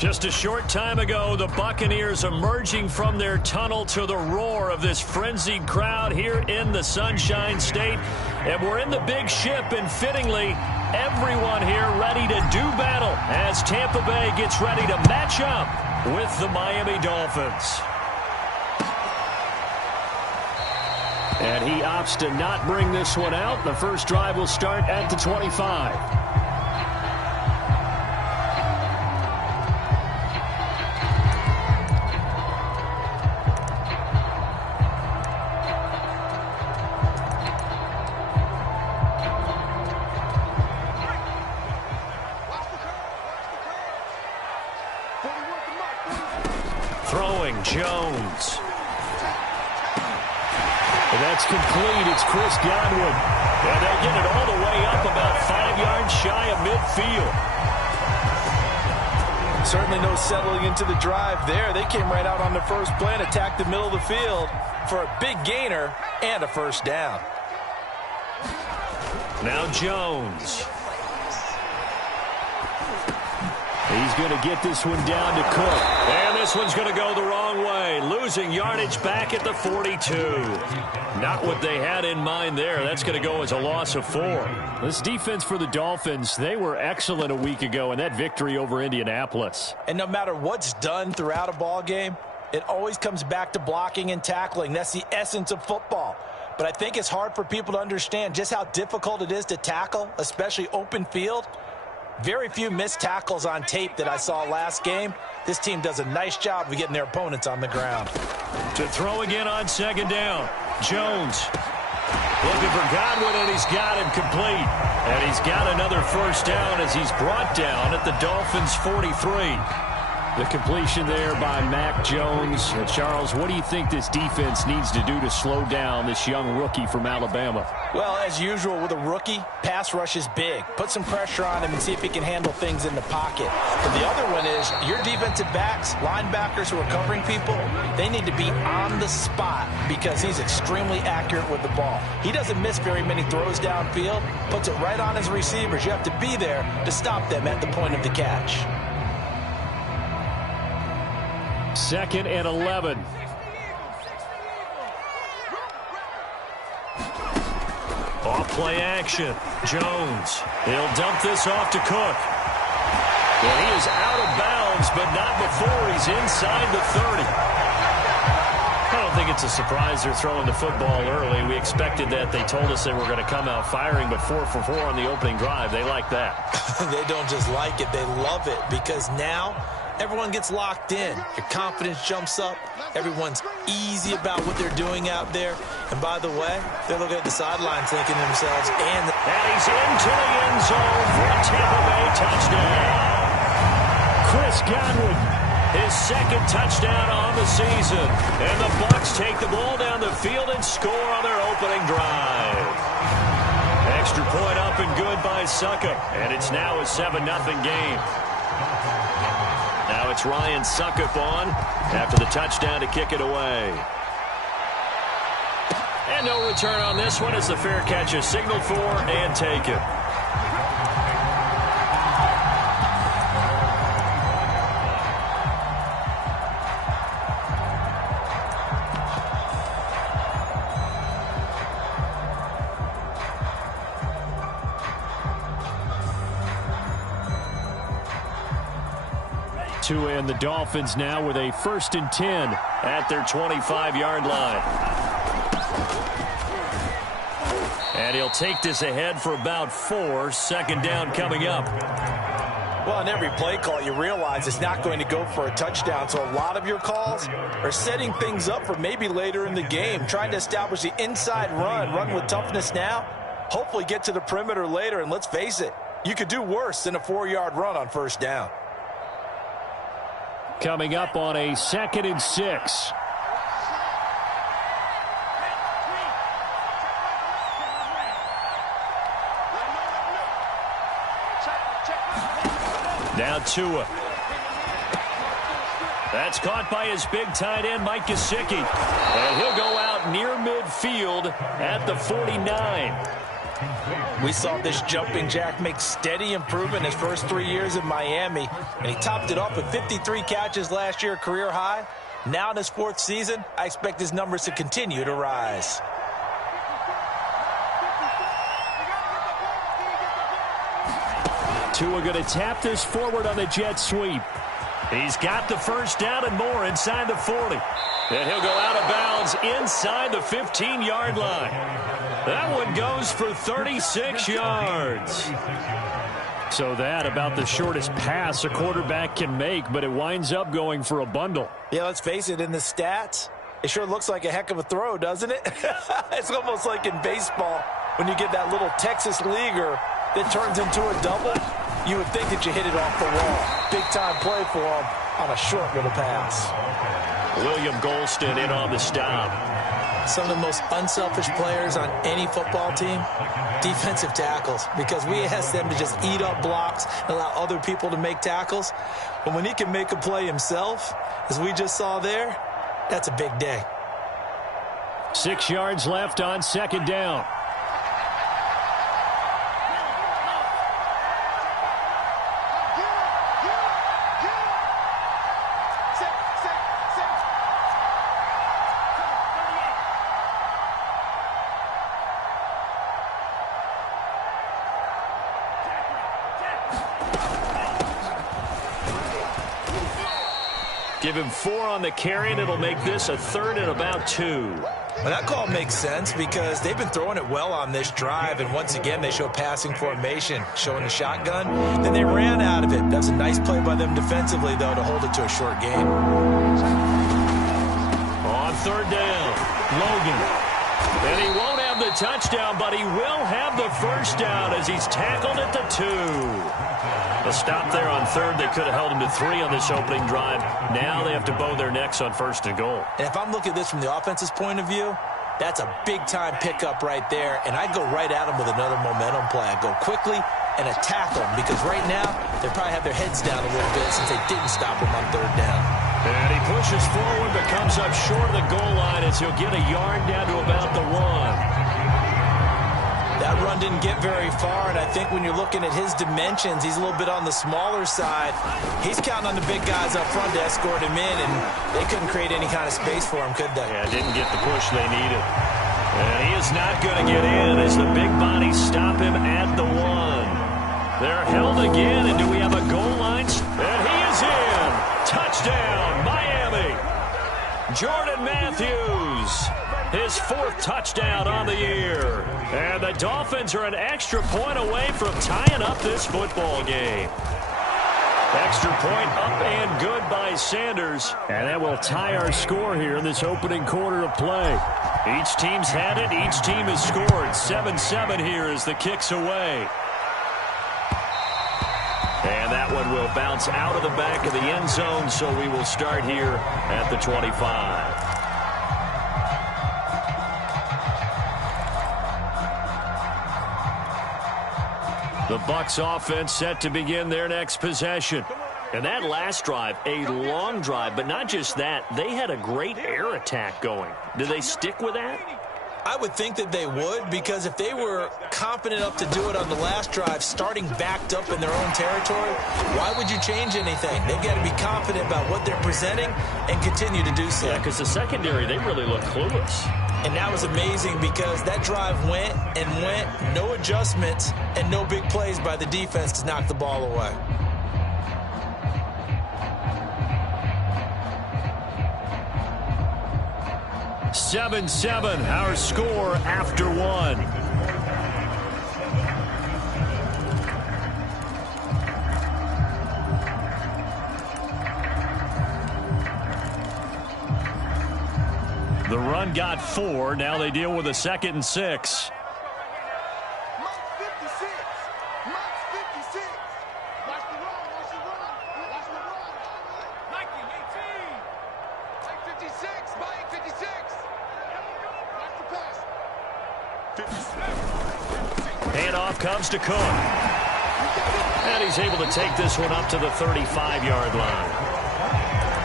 Just a short time ago, the Buccaneers emerging from their tunnel to the roar of this frenzied crowd here in the Sunshine State. And we're in the big ship, and fittingly, everyone here ready to do battle as Tampa Bay gets ready to match up with the Miami Dolphins. And he opts to not bring this one out. The first drive will start at the 25. Throwing Jones. And that's complete. It's Chris Godwin. And they'll get it all the way up about 5 yards shy of midfield. Certainly no settling into the drive there. They came right out on the first play and attacked the middle of the field for a big gainer and a first down. Now Jones. He's going to get this one down to Cook. And this one's going to go the wrong way. Losing yardage back at the 42. Not what they had in mind there. That's going to go as a loss of 4. This defense for the Dolphins, they were excellent a week ago in that victory over Indianapolis. And no matter what's done throughout a ball game, it always comes back to blocking and tackling. That's the essence of football. But I think it's hard for people to understand just how difficult it is to tackle, especially open field. Very few missed tackles on tape that I saw last game. This team does a nice job of getting their opponents on the ground. To throw again on second down. Jones looking for Godwin, and he's got him complete. And he's got another first down as he's brought down at the Dolphins' 43. The completion there by Mac Jones. Charles, what do you think this defense needs to do to slow down this young rookie from Alabama? Well, as usual with a rookie, pass rush is big. Put some pressure on him and see if he can handle things in the pocket. But the other one is your defensive backs, linebackers who are covering people, they need to be on the spot because he's extremely accurate with the ball. He doesn't miss very many throws downfield, puts it right on his receivers. You have to be there to stop them at the point of the catch. 2nd and 11. Off play action. Jones. He'll dump this off to Cook. Well, he is out of bounds, but not before he's inside the 30. I don't think it's a surprise they're throwing the football early. We expected that. They told us they were going to come out firing, but 4 for 4 on the opening drive. They like that. They don't just like it. They love it because now everyone gets locked in. Your confidence jumps up. Everyone's easy about what they're doing out there. And by the way, they're looking at the sidelines thinking to themselves, and he's into the end zone for a Tampa Bay touchdown. Chris Godwin, his 2nd touchdown on the season. And the Bucs take the ball down the field and score on their opening drive. Extra point up and good by Succop. And it's now a 7-0 game. Now it's Ryan Succop on after the touchdown to kick it away. And no return on this one as the fair catch is signaled for and taken. And the Dolphins now with a 1st and 10 at their 25-yard line. And he'll take this ahead for about 4. 2nd down coming up. Well, on every play call, you realize it's not going to go for a touchdown. So a lot of your calls are setting things up for maybe later in the game, trying to establish the inside run with toughness now, hopefully get to the perimeter later. And let's face it, you could do worse than a 4-yard run on 1st down. Coming up on a 2nd and 6. Now Tua. That's caught by his big tight end, Mike Gesicki. And he'll go out near midfield at the 49. We saw this jumping jack make steady improvement his first 3 years in Miami, and he topped it off with 53 catches last year, career high. Now in his 4th season, I expect his numbers to continue to rise. Tua going to tap this forward on the jet sweep. He's got the first down and more inside the 40. And he'll go out of bounds inside the 15-yard line. That one goes for 36 yards. So that about the shortest pass a quarterback can make, but it winds up going for a bundle. Yeah, let's face it, in the stats, it sure looks like a heck of a throw, doesn't it? It's almost like in baseball when you get that little Texas leaguer that turns into a double. You would think that you hit it off the wall. Big-time play for him on a short little pass. William Golston in on the stop. Some of the most unselfish players on any football team, defensive tackles, because we ask them to just eat up blocks and allow other people to make tackles. But when he can make a play himself, as we just saw there, that's a big day. 6 yards left on second down. Give him 4 on the carry, and it'll make this a 3rd and about 2. Well, that call makes sense because they've been throwing it well on this drive, and once again they show passing formation, showing the shotgun. Then they ran out of it. That's a nice play by them defensively, though, to hold it to a short game. On 3rd down, Logan. And he won't have the touchdown, but he will have the first down as he's tackled at the 2. A stop there on 3rd. They could have held him to 3 on this opening drive. Now they have to bow their necks on 1st and goal. And if I'm looking at this from the offense's point of view, that's a big-time pickup right there. And I'd go right at him with another momentum play. I'd go quickly and attack them because right now they probably have their heads down a little bit since they didn't stop him on 3rd down. And he pushes forward but comes up short of the goal line as he'll get a yard down to about the 1. That run didn't get very far, and I think when you're looking at his dimensions, he's a little bit on the smaller side. He's counting on the big guys up front to escort him in, and they couldn't create any kind of space for him, could they? Yeah, didn't get the push they needed. And he is not going to get in as the big bodies stop him at the 1. They're held again, and do we have a goal line? And he is in. Touchdown, Miami. Jordan Matthews, his 4th touchdown on the year. And the Dolphins are an extra point away from tying up this football game. Extra point up and good by Sanders. And that will tie our score here in this opening quarter of play. Each team's had it. Each team has scored. 7-7 here as the kick's away. And that one will bounce out of the back of the end zone, so we will start here at the 25. The Bucs offense set to begin their next possession. And that last drive, a long drive, but not just that, they had a great air attack going. Do they stick with that? I would think that they would, because if they were confident enough to do it on the last drive, starting backed up in their own territory, why would you change anything? They've got to be confident about what they're presenting and continue to do so. Yeah, because the secondary, they really look clueless. And that was amazing because that drive went and went, no adjustments, and no big plays by the defense to knock the ball away. Seven, our score after 1. The run got 4. Now they deal with a 2nd and 6. Handoff comes to Cook. And he's able to take this one up to the 35-yard line.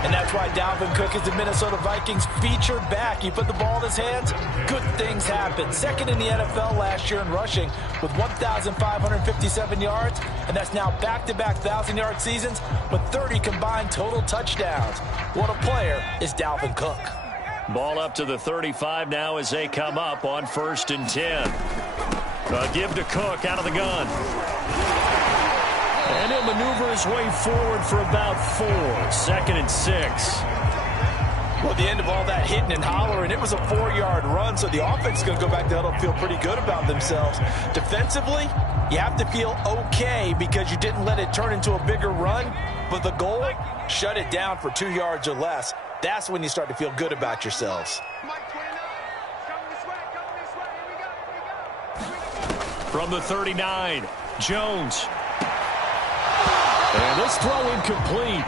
And that That's why Dalvin Cook is the Minnesota Vikings featured back. You put the ball in his hands, good things happen. Second in the NFL last year in rushing with 1,557 yards, and that's now back-to-back 1,000-yard seasons with 30 combined total touchdowns. What a player is Dalvin Cook. Ball up to the 35 now as they come up on 1st and 10. Give to Cook out of the gun. And he'll maneuver his way forward for about 4. 2nd and 6. Well, at the end of all that hitting and hollering, it was a 4-yard run, so the offense is going to go back to huddle and feel pretty good about themselves. Defensively, you have to feel okay because you didn't let it turn into a bigger run, but the goal, shut it down for 2 yards or less. That's when you start to feel good about yourselves. From the 39, Jones. And this throw incomplete.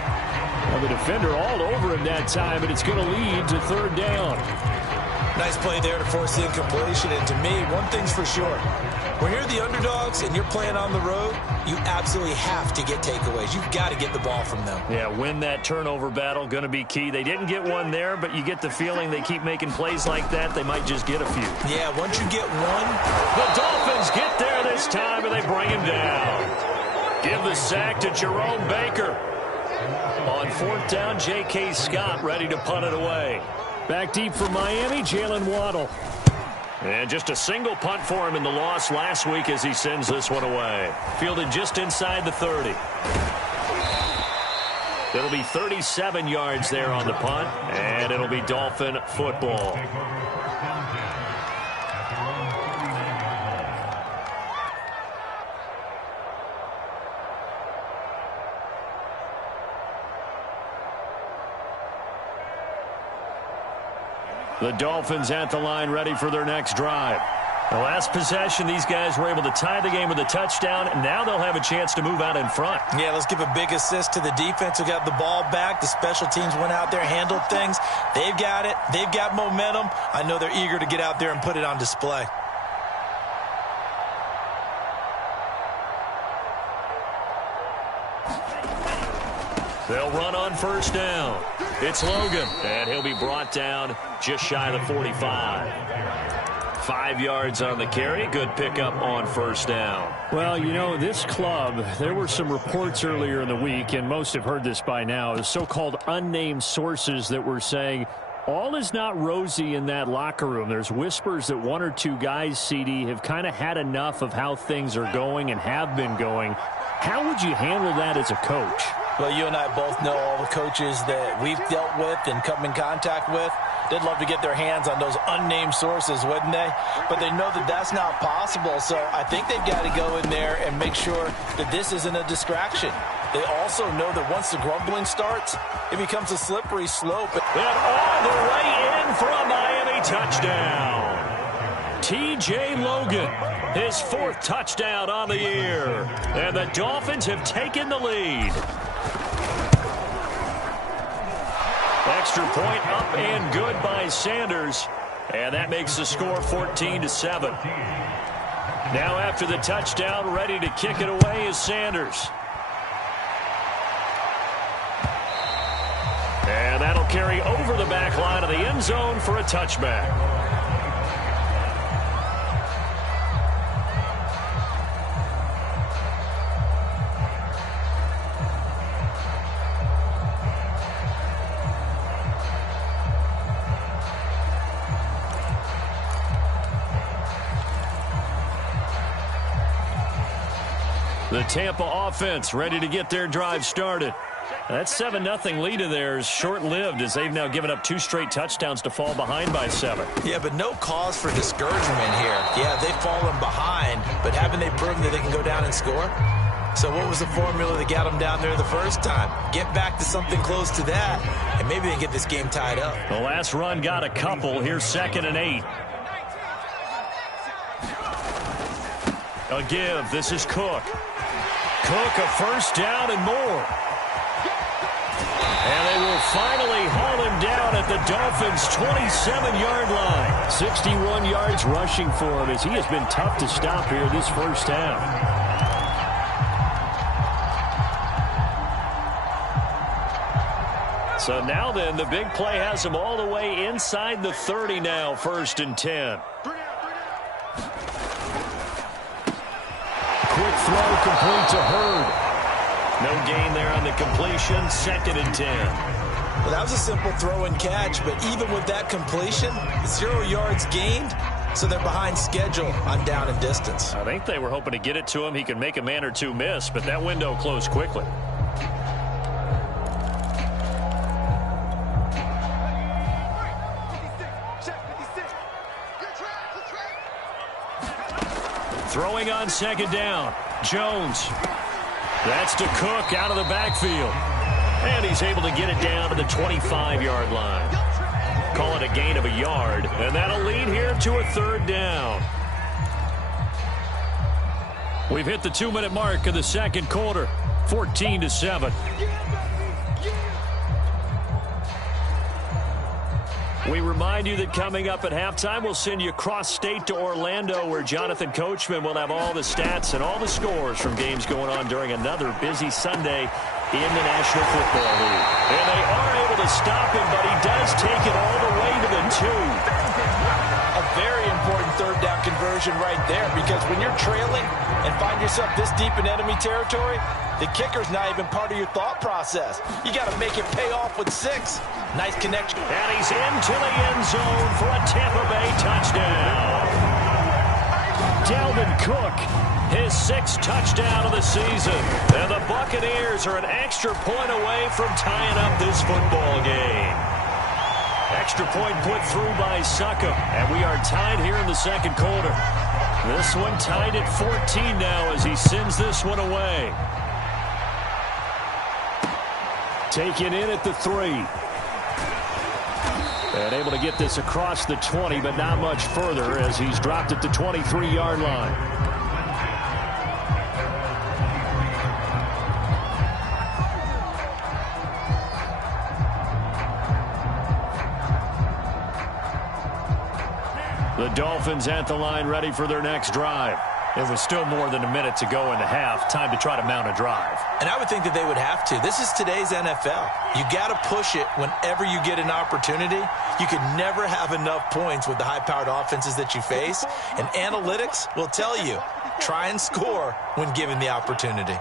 Well, the defender all over him that time, and it's going to lead to 3rd down. Nice play there to force the incompletion. And to me, one thing's for sure. When you're the underdogs and you're playing on the road, you absolutely have to get takeaways. You've got to get the ball from them. Yeah, win that turnover battle, going to be key. They didn't get one there, but you get the feeling they keep making plays like that, they might just get a few. Yeah, once you get one. The Dolphins get there this time, and they bring him down. Give the sack to Jerome Baker. On 4th down, J.K. Scott ready to punt it away. Back deep for Miami, Jalen Waddle. And just a single punt for him in the loss last week as he sends this one away. Fielded just inside the 30. It'll be 37 yards there on the punt, and it'll be Dolphin football. The Dolphins at the line ready for their next drive. The last possession, these guys were able to tie the game with a touchdown, and now they'll have a chance to move out in front. Yeah, let's give a big assist to the defense who got the ball back. The special teams went out there, handled things. They've got it. They've got momentum. I know they're eager to get out there and put it on display. They'll run on 1st down. It's Logan, and he'll be brought down just shy of the 45. 5 yards on the carry. Good pickup on 1st down. Well, you know, this club, there were some reports earlier in the week, and most have heard this by now, the so-called unnamed sources that were saying all is not rosy in that locker room. There's whispers that 1 or 2 guys, CD, have kind of had enough of how things are going and have been going. How would you handle that as a coach? Well, you and I both know all the coaches that we've dealt with and come in contact with. They'd love to get their hands on those unnamed sources, wouldn't they? But they know that that's not possible, so I think they've got to go in there and make sure that this isn't a distraction. They also know that once the grumbling starts, it becomes a slippery slope. And all the way in for a Miami touchdown. T.J. Logan, his 4th touchdown on the year. And the Dolphins have taken the lead. Extra point up and good by Sanders. And that makes the score 14-7. Now after the touchdown, ready to kick it away is Sanders. And that'll carry over the back line of the end zone for a touchback. The Tampa offense ready to get their drive started. That 7-0 lead of theirs short-lived as they've now given up 2 straight touchdowns to fall behind by 7. Yeah, but no cause for discouragement here. Yeah, they've fallen behind, but haven't they proven that they can go down and score? So what was the formula that got them down there the first time? Get back to something close to that, and maybe they get this game tied up. The last run got a couple. Here's 2nd and 8. A give. This is Cook. Cook, a 1st down and more. And they will finally haul him down at the Dolphins' 27-yard line. 61 yards rushing for him as he has been tough to stop here this 1st half. So now then, the big play has him all the way inside the 30 now, 1st and 10. Quick throw complete to Hurd. No gain there on the completion, 2nd and 10. Well, that was a simple throw and catch, but even with that completion, 0 yards gained, so they're behind schedule on down and distance. I think they were hoping to get it to him. He could make a man or two miss, but that window closed quickly. Throwing on 2nd down. Jones. That's to Cook out of the backfield. And he's able to get it down to the 25-yard line. Call it a gain of a yard, and that'll lead here to a 3rd down. We've hit the 2-minute mark of the 2nd quarter, 14-7. We remind you that coming up at halftime, we'll send you cross-state to Orlando, where Jonathan Coachman will have all the stats and all the scores from games going on during another busy Sunday in the National Football League. And they are able to stop him, but he does take it all the way to the 2. A very important 3rd down conversion right there, because when you're trailing and find yourself this deep in enemy territory, the kicker's not even part of your thought process. You got to make it pay off with 6. Nice connection. And he's into the end zone for a Tampa Bay touchdown. Dalvin Cook, his 6th touchdown of the season. And the Buccaneers are an extra point away from tying up this football game. Extra point put through by Succop. And we are tied here in the 2nd quarter. This one tied at 14 now as he sends this one away. Taken in at the 3. And able to get this across the 20, but not much further as he's dropped at the 23-yard line. The Dolphins at the line ready for their next drive. It was still more than a minute to go in the half. Time to try to mount a drive. And I would think that they would have to. This is today's NFL. You got to push it whenever you get an opportunity. You could never have enough points with the high-powered offenses that you face. And analytics will tell you, try and score when given the opportunity.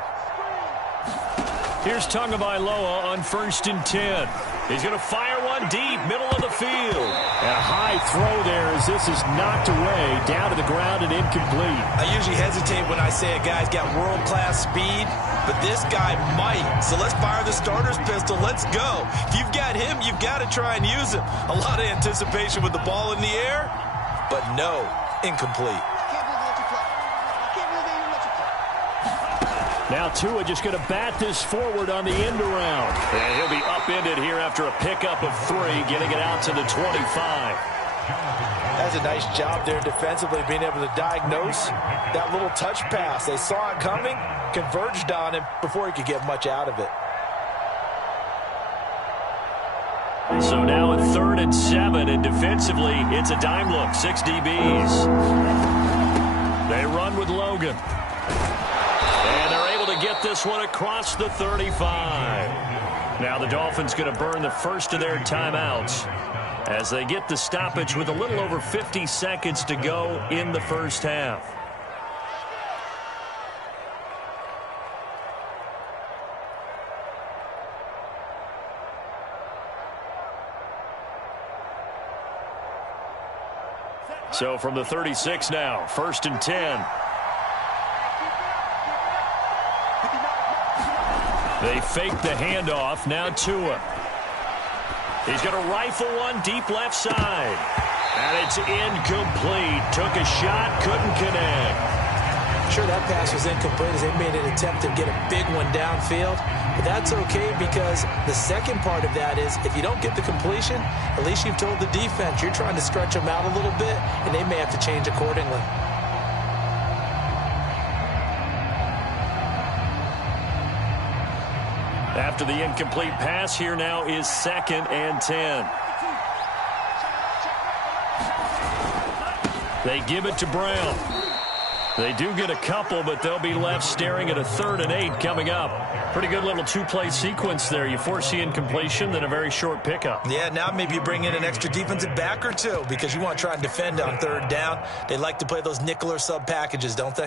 Here's Tagovailoa on 1st and 10. He's going to fire one deep, middle of the field. And a high throw there as this is knocked away, down to the ground and incomplete. I usually hesitate when I say a guy's got world-class speed, but this guy might. So let's fire the starter's pistol. Let's go. If you've got him, you've got to try and use him. A lot of anticipation with the ball in the air, but no, incomplete. Now Tua just going to bat this forward on the end around. And he'll be upended here after a pickup of 3, getting it out to the 25. That's a nice job there defensively, being able to diagnose that little touch pass. They saw it coming, converged on him before he could get much out of it. So now at 3rd and 7, and defensively, it's a dime look, 6 DBs. They run with Logan. And they're able to get this one across the 35. Now the Dolphins going to burn the first of their timeouts as they get the stoppage with a little over 50 seconds to go in the first half. So from the 36 now, 1st and 10. They fake the handoff. Now Tua. He's going to rifle one deep left side. And it's incomplete. Took a shot, couldn't connect. Sure, that pass was incomplete as they made an attempt to get a big one downfield. But that's okay because the second part of that is if you don't get the completion, at least you've told the defense you're trying to stretch them out a little bit, and they may have to change accordingly. After the incomplete pass, here now is 2nd and 10. They give it to Brown. They do get a couple, but they'll be left staring at a 3rd and 8 coming up. Pretty good little two-play sequence there. You force the incompletion, then a very short pickup. Yeah, now maybe you bring in an extra defensive back or two because you want to try and defend on 3rd down. They like to play those nickel or sub packages, don't they?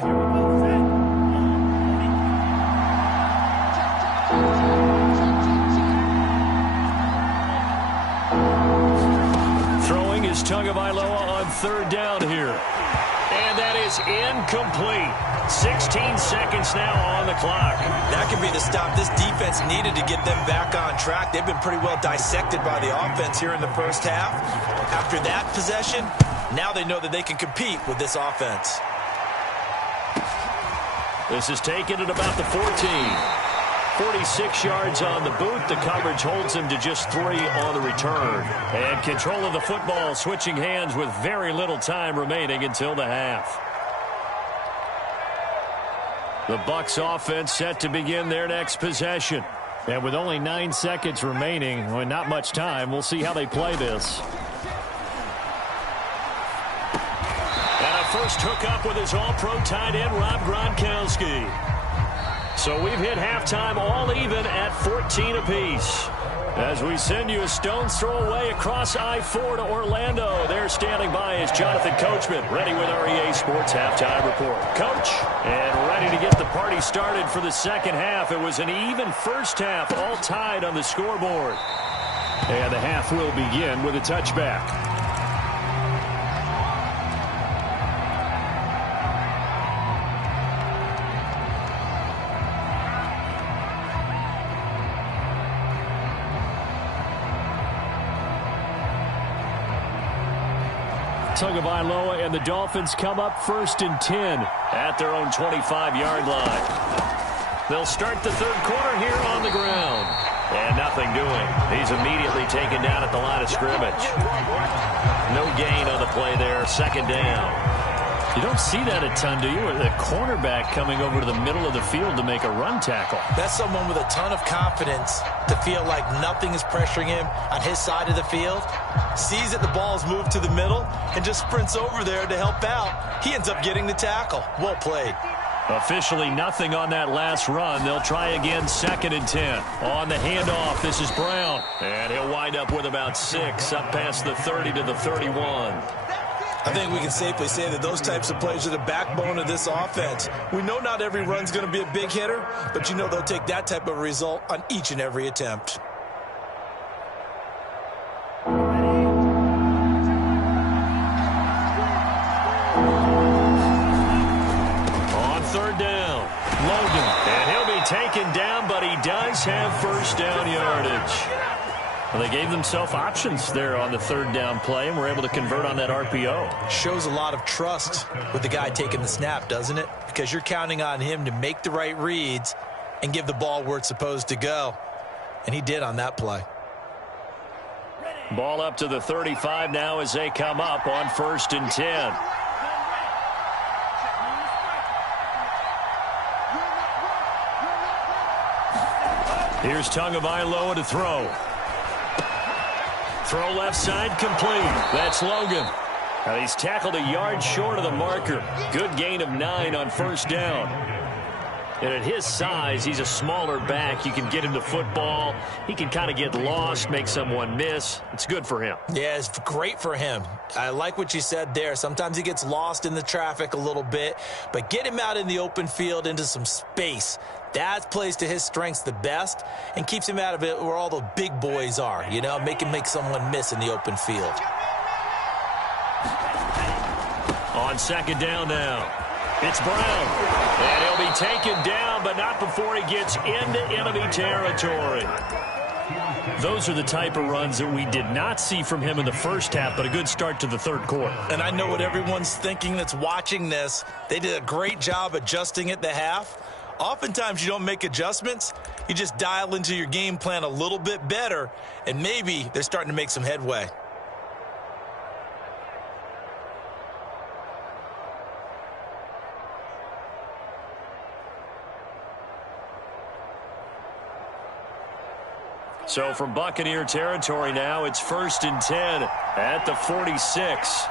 Throwing is Tagovailoa on 3rd down here. And that is incomplete. 16 seconds now on the clock. That could be the stop this defense needed to get them back on track. They've been pretty well dissected by the offense here in the first half. After that possession, now they know that they can compete with this offense. This is taken at about the 14. 46 yards on the boot. The coverage holds him to just 3 on the return. And control of the football switching hands with very little time remaining until the half. The Bucs offense set to begin their next possession. And with only 9 seconds remaining, well, not much time, we'll see how they play this. And a first hookup with his all-pro tight end, Rob Gronkowski. So we've hit halftime all even at 14 apiece. As we send you a stone's throw away across I-4 to Orlando. There standing by is Jonathan Coachman, ready with our EA Sports Halftime Report. Coach, and ready to get the party started for the second half. It was an even first half, all tied on the scoreboard. And the half will begin with a touchback. Tagovailoa and the Dolphins come up 1st and 10 at their own 25-yard line. They'll start the third quarter here on the ground. And nothing doing. He's immediately taken down at the line of scrimmage. No gain on the play there. 2nd down. You don't see that a ton, do you? The cornerback coming over to the middle of the field to make a run tackle. That's someone with a ton of confidence to feel like nothing is pressuring him on his side of the field. Sees that the ball is moved to the middle and just sprints over there to help out. He ends up getting the tackle. Well played. Officially nothing on that last run. They'll try again 2nd and 10. On the handoff, this is Brown. And he'll wind up with about 6 up past the 30 to the 31. I think we can safely say that those types of plays are the backbone of this offense. We know not every run's going to be a big hitter, but you know they'll take that type of result on each and every attempt. On 3rd down, Logan. And he'll be taken down, but he does have 1st down yardage. Well, they gave themselves options there on the 3rd down play and were able to convert on that RPO. Shows a lot of trust with the guy taking the snap, doesn't it? Because you're counting on him to make the right reads and give the ball where it's supposed to go. And he did on that play. Ball up to the 35 now as they come up on 1st and 10. Here's Tagovailoa to throw. Throw left side complete. That's Logan. Now he's tackled a yard short of the marker. Good gain of 9 on 1st down. And at his size, he's a smaller back. You can get him the football. He can kind of get lost, make someone miss. It's good for him. Yeah, it's great for him. I like what you said there. Sometimes he gets lost in the traffic a little bit, but get him out in the open field into some space. That plays to his strengths the best and keeps him out of it where all the big boys are, you know, make someone miss in the open field. On 2nd down now, it's Brown. And he'll be taken down, but not before he gets into enemy territory. Those are the type of runs that we did not see from him in the first half, but a good start to the 3rd quarter. And I know what everyone's thinking that's watching this. They did a great job adjusting at the half. Oftentimes you don't make adjustments. You just dial into your game plan a little bit better, and maybe they're starting to make some headway. So from Buccaneer territory now, it's 1st and 10 at the 46.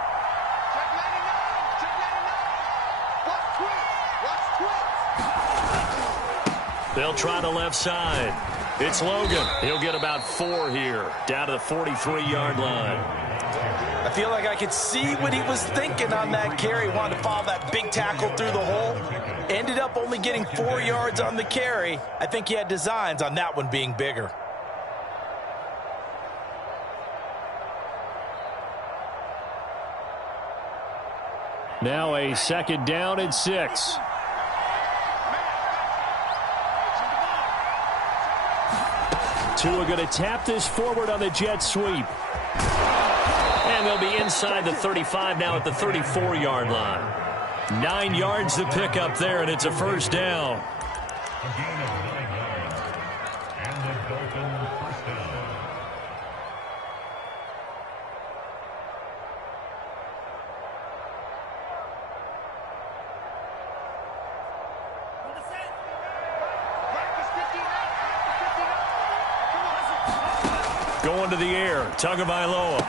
They'll try the left side. It's Logan. He'll get about 4 here, down to the 43-yard line. I feel like I could see what he was thinking on that carry. Wanted to follow that big tackle through the hole. Ended up only getting 4 yards on the carry. I think he had designs on that one being bigger. Now a 2nd down and 6. Tua going to tap this forward on the jet sweep. And they'll be inside the 35 now at the 34-yard line. 9 yards to pick up there, and it's a 1st down. Going to the air, Tagovailoa.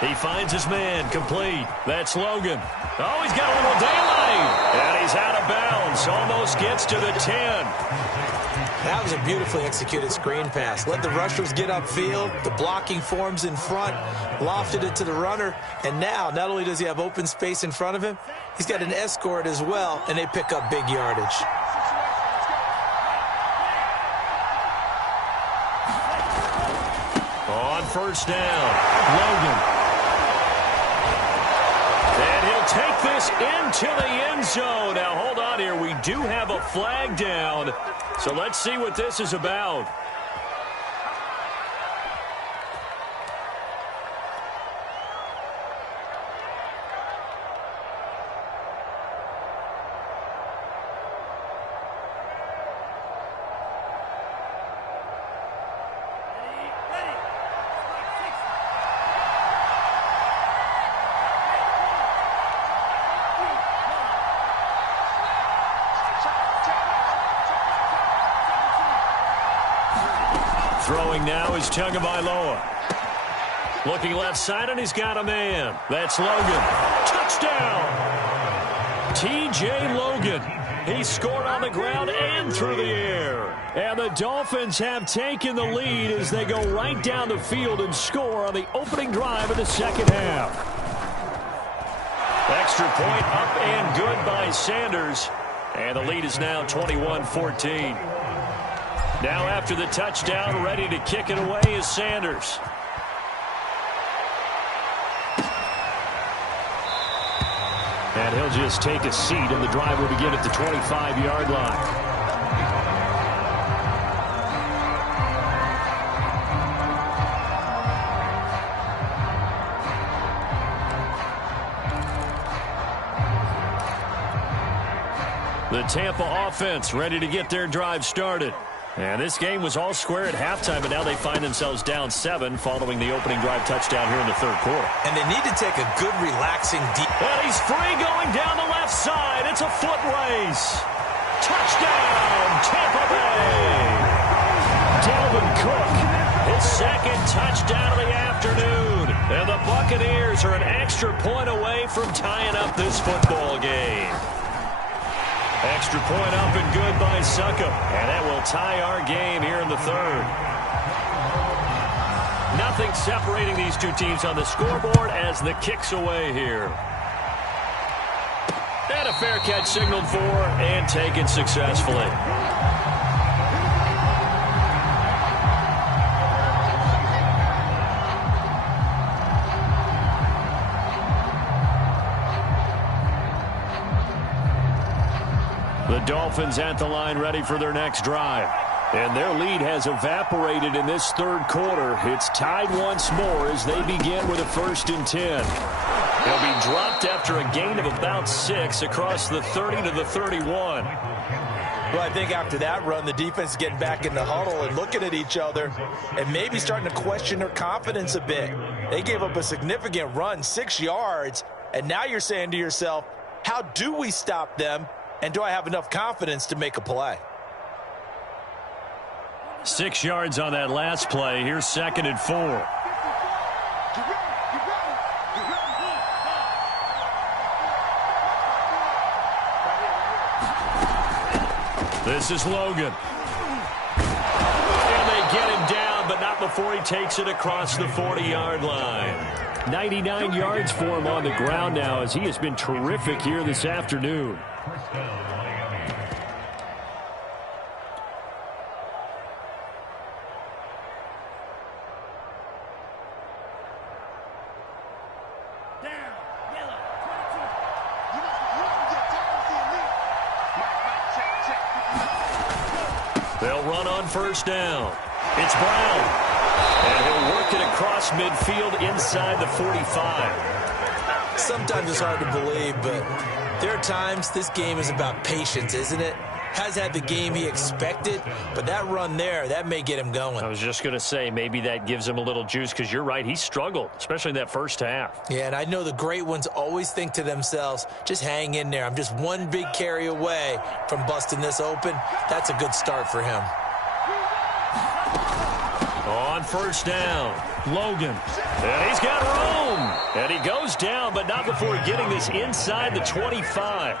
He finds his man, complete. That's Logan. Oh, he's got a little daylight. And he's out of bounds. Almost gets to the 10. That was a beautifully executed screen pass. Let the rushers get upfield. The blocking forms in front. Lofted it to the runner. And now, not only does he have open space in front of him, he's got an escort as well, and they pick up big yardage. On 1st down, Logan. And he'll take this into the end zone. Now, hold on here. We do have a flag down. So let's see what this is about. Throwing now is Tagovailoa. Looking left side, and he's got a man. That's Logan. Touchdown! T.J. Logan. He scored on the ground and through the air. And the Dolphins have taken the lead as they go right down the field and score on the opening drive of the 2nd half. Extra point up and good by Sanders. And the lead is now 21-14. Now after the touchdown, ready to kick it away is Sanders. And he'll just take a seat, and the drive will begin at the 25-yard line. The Tampa offense ready to get their drive started. And this game was all square at halftime, but now they find themselves down 7 following the opening drive touchdown here in the 3rd quarter. And they need to take a good, relaxing deep. And he's free going down the left side. It's a foot race. Touchdown, Tampa Bay. Dalvin Cook, his 2nd touchdown of the afternoon. And the Buccaneers are an extra point away from tying up this football game. Extra point up and good by Succop. And that will tie our game here in the 3rd. Nothing separating these two teams on the scoreboard as the kick's away here. And a fair catch signaled for and taken successfully. The Dolphins at the line ready for their next drive. And their lead has evaporated in this 3rd quarter. It's tied once more as they begin with a 1st and 10. They'll be dropped after a gain of about 6 across the 30 to the 31. Well, I think after that run, the defense is getting back in the huddle and looking at each other and maybe starting to question their confidence a bit. They gave up a significant run, 6 yards, and now you're saying to yourself, how do we stop them? And do I have enough confidence to make a play? 6 yards on that last play. Here's 2nd and 4. This is Logan. before he takes it across the 40-yard line. 99 yards for him on the ground now as he has been terrific here this afternoon. They'll run on first down. It's Brown. And he'll work it across midfield inside the 45. Sometimes it's hard to believe, but there are times this game is about patience, isn't it? Has had the game he expected, but that run there, that may get him going. I was just going to say, maybe that gives him a little juice, because you're right, he struggled, especially in that first half. Yeah, and I know the great ones always think to themselves, just hang in there. I'm just one big carry away from busting this open. That's a good start for him. On first down, Logan. And he's got room. And he goes down, but not before getting this inside the 25.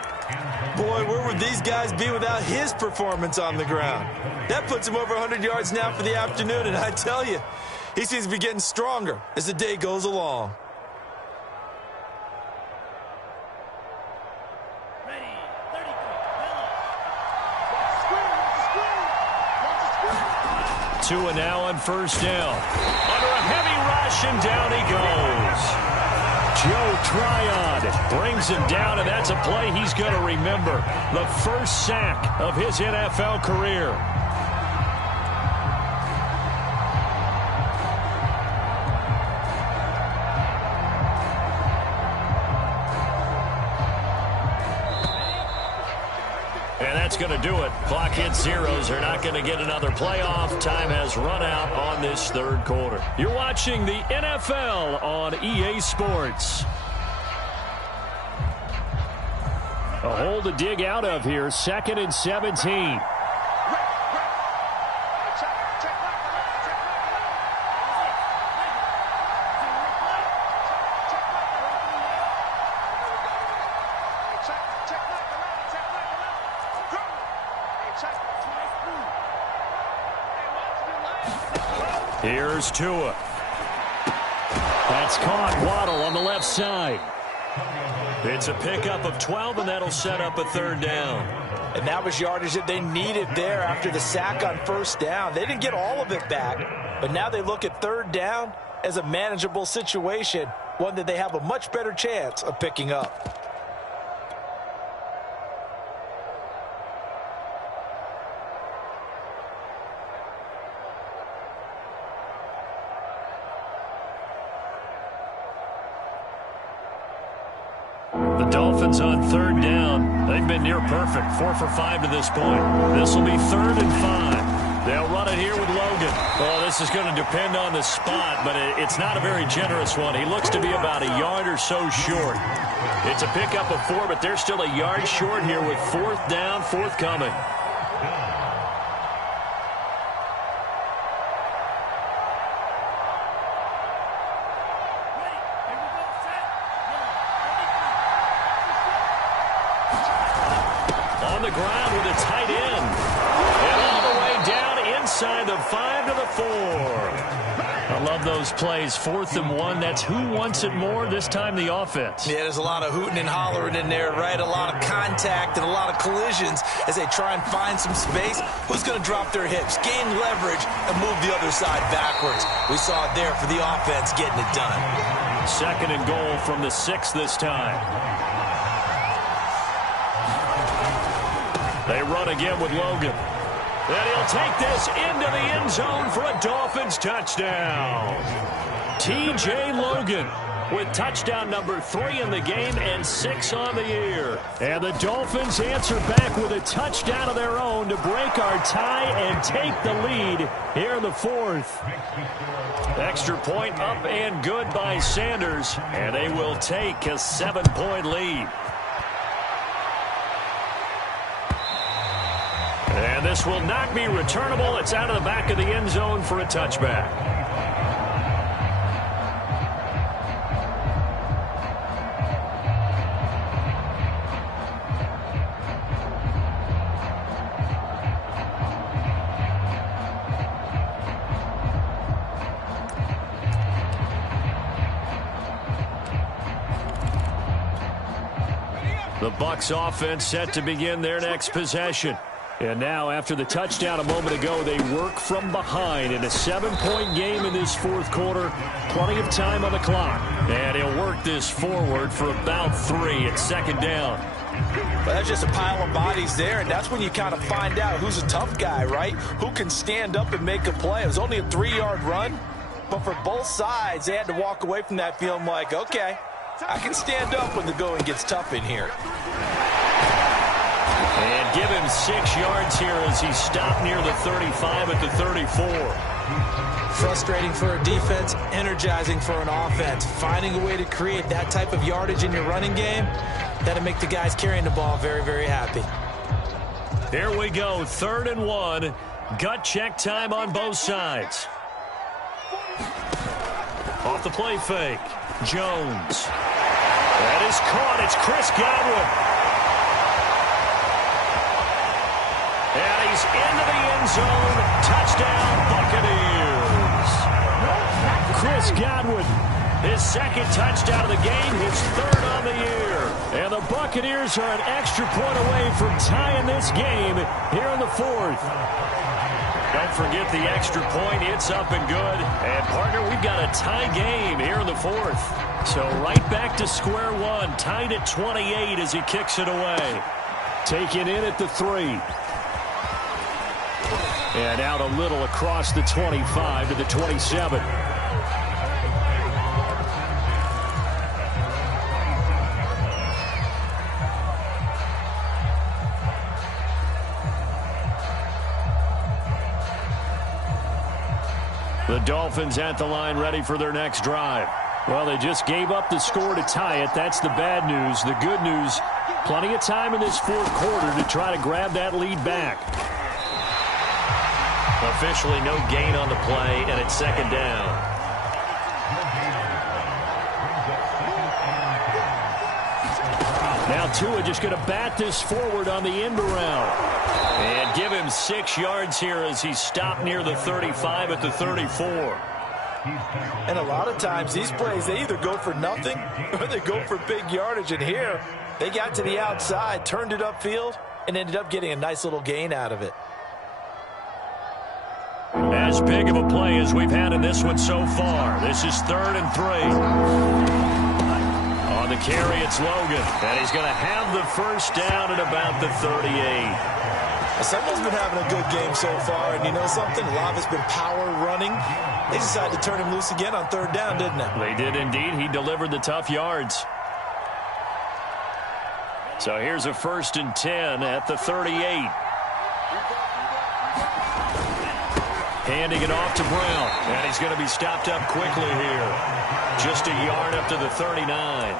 Boy, where would these guys be without his performance on the ground? That puts him over 100 yards now for the afternoon, and I tell you, he seems to be getting stronger as the day goes along. Tua now on first down. Under a heavy rush, and down he goes. Joe Tryon brings him down, and that's a play he's going to remember. The first sack of his NFL career. And that's going to do it. Clock hits zeros. They're not going to get another playoff. Time has run out on this third quarter. You're watching the NFL on EA Sports. A hole to dig out of here. 2nd and 17. Here's Tua. That's caught. Waddle on the left side. It's a pickup of 12, and that'll set up a third down. And that was yardage that they needed there after the sack on first down. They didn't get all of it back, but now they look at third down as a manageable situation, one that they have a much better chance of picking up. Dolphins on third down. They've been near perfect. 4 for 5 to this point. This will be 3rd and 5. They'll run it here with Logan. Well, this is going to depend on the spot, but it's not a very generous one. He looks to be about a yard or so short. It's a pickup of 4, but they're still a yard short here with 4th down, 4th coming. On the ground with a tight end. And all the way down inside the 5 to the 4. I love those plays. 4th and 1. That's who wants it more, this time the offense. Yeah, there's a lot of hooting and hollering in there, right? A lot of contact and a lot of collisions as they try and find some space. Who's going to drop their hips, gain leverage, and move the other side backwards? We saw it there for the offense getting it done. 2nd and goal from the 6 this time. They run again with Logan. And he'll take this into the end zone for a Dolphins touchdown. T.J. Logan with touchdown number 3 in the game and 6 on the year. And the Dolphins answer back with a touchdown of their own to break our tie and take the lead here in the 4th. Extra point up and good by Sanders, and they will take a 7-point lead. And this will not be returnable. It's out of the back of the end zone for a touchback. The Bucs offense set to begin their next possession. And now, after the touchdown a moment ago, they work from behind in a 7-point game in this fourth quarter. Plenty of time on the clock. And he'll work this forward for about 3 at second down. Well, that's just a pile of bodies there, and that's when you kind of find out who's a tough guy, right? Who can stand up and make a play. It was only a 3-yard run, but for both sides, they had to walk away from that feeling like, okay, I can stand up when the going gets tough in here. And give him 6 yards here as he stopped near the 35 at the 34. Frustrating for a defense, energizing for an offense. Finding a way to create that type of yardage in your running game, that'll make the guys carrying the ball very, very happy. Here we go, 3rd and 1. Gut check time on both sides. Off the play fake. Jones. That is caught. It's Chris Godwin. And he's into the end zone. Touchdown, Buccaneers. Chris Godwin, his 2nd touchdown of the game, his 3rd on the year. And the Buccaneers are an extra point away from tying this game here in the 4th. Don't forget the extra point. It's up and good. And, partner, we've got a tie game here in the 4th. So right back to square one, tied at 28 as he kicks it away. Taken in at the 3. And out a little across the 25 to the 27. The Dolphins at the line ready for their next drive. Well, they just gave up the score to tie it. That's the bad news. The good news, plenty of time in this 4th quarter to try to grab that lead back. Officially no gain on the play, and it's 2nd down. Now Tua just going to bat this forward on the end around. And give him 6 yards here as he stopped near the 35 at the 34. And a lot of times these plays, they either go for nothing or they go for big yardage. And here, they got to the outside, turned it upfield, and ended up getting a nice little gain out of it. As big of a play as we've had in this one so far. This is 3rd and 3. On the carry, it's Logan. And he's going to have the 1st down at about the 38. Someone's been having a good game so far, and you know something? A lot of it's been power running. They decided to turn him loose again on 3rd down, didn't they? They did indeed. He delivered the tough yards. So here's a 1st and 10 at the 38. Handing it off to Brown. And he's going to be stopped up quickly here. Just a yard up to the 39.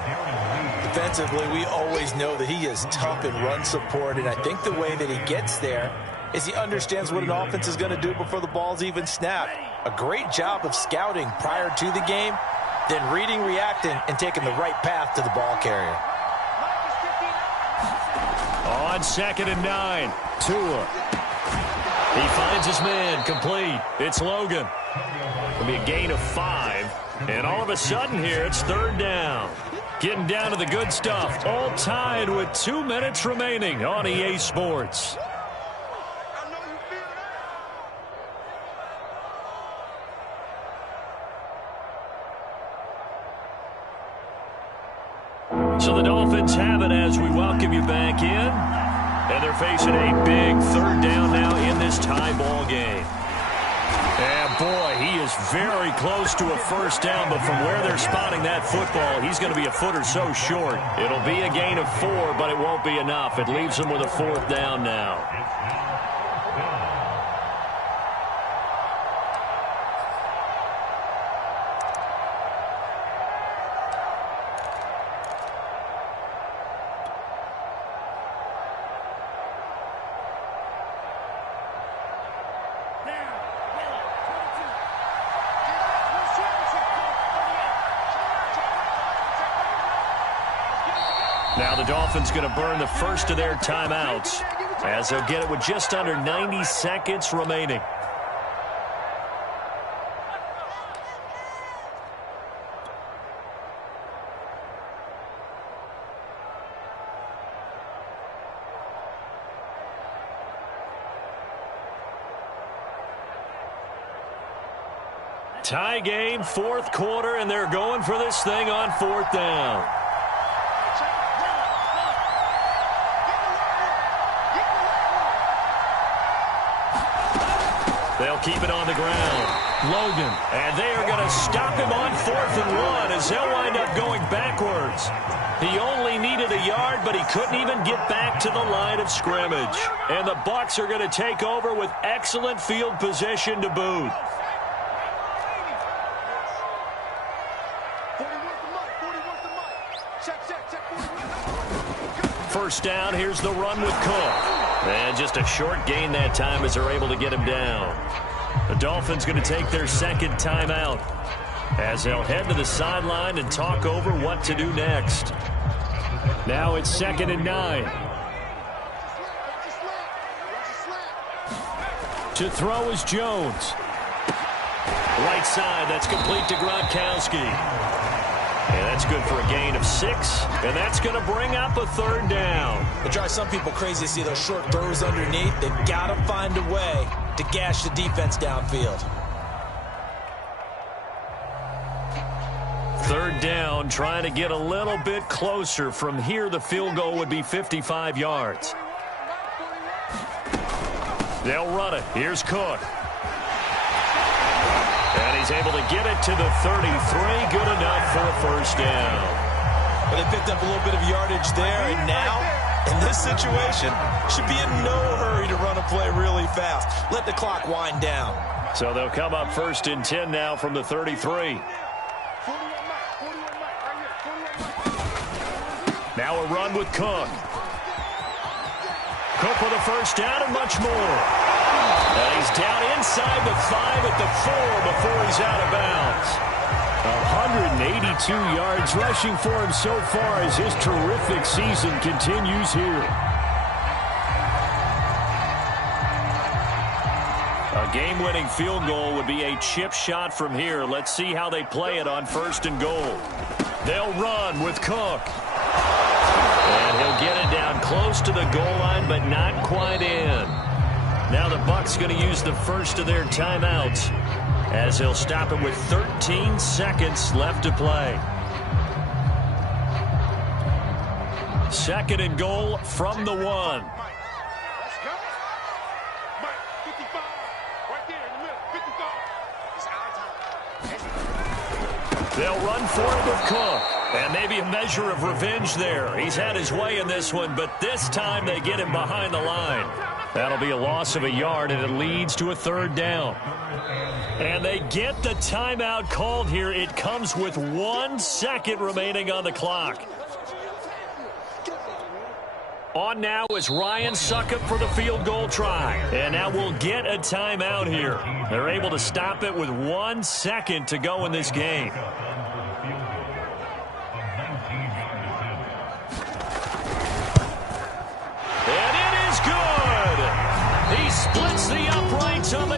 Defensively, we always know that he is tough in run support, and I think the way that he gets there is he understands what an offense is going to do before the ball's even snapped. A great job of scouting prior to the game, then reading, reacting, and taking the right path to the ball carrier. On 2nd and 9, Tua. He finds his man, complete. It's Logan. It'll be a gain of 5. And all of a sudden here, it's 3rd down. Getting down to the good stuff. All tied with 2 minutes remaining on EA Sports. So the Dolphins have it as we welcome you back in. And they're facing a big 3rd down now in this tie ball game. And boy, he is very close to a 1st down, but from where they're spotting that football, he's going to be a foot or so short. It'll be a gain of 4, but it won't be enough. It leaves him with a 4th down now. Now the Dolphins going to burn the first of their timeouts as they'll get it with just under 90 seconds remaining. Tie game, fourth quarter, and they're going for this thing on fourth down. They'll keep it on the ground. Logan. And they are going to stop him on 4th and 1 as they'll wind up going backwards. He only needed a yard, but he couldn't even get back to the line of scrimmage. And the Bucs are going to take over with excellent field position to boot. First down, here's the run with Cook. And just a short gain that time as they're able to get him down. The Dolphins going to take their second timeout as they'll head to the sideline and talk over what to do next. Now it's 2nd and 9. To throw is Jones. Right side, that's complete to Gronkowski. And that's good for a gain of 6, and that's going to bring up a 3rd down. It drives some people crazy to see those short throws underneath. They've got to find a way to gash the defense downfield. 3rd down, trying to get a little bit closer. From here, the field goal would be 55 yards. They'll run it. Here's Cook. And he's able to get it to the 33. Good enough for a first down. But they picked up a little bit of yardage there, and now, in this situation, should be in no hurry to run a play really fast. Let the clock wind down. So they'll come up 1st and 10 now from the 33. Now a run with Cook. Cook with a first down and much more. And he's down inside the 5 at the 4 before he's out of bounds. 182 yards rushing for him so far as his terrific season continues here. A game-winning field goal would be a chip shot from here. Let's see how they play it on 1st and goal. They'll run with Cook. And he'll get it down close to the goal line, but not quite in. Now the Bucs going to use the first of their timeouts as they'll stop it with 13 seconds left to play. 2nd and goal from the 1. They'll run for it with Cook. And maybe a measure of revenge there. He's had his way in this one, but this time they get him behind the line. That'll be a loss of a yard, and it leads to a 3rd down. And they get the timeout called here. It comes with 1 second remaining on the clock. On now is Ryan Succop for the field goal try. And now we'll get a timeout here. They're able to stop it with 1 second to go in this game. And it is good. He splits the uprights on the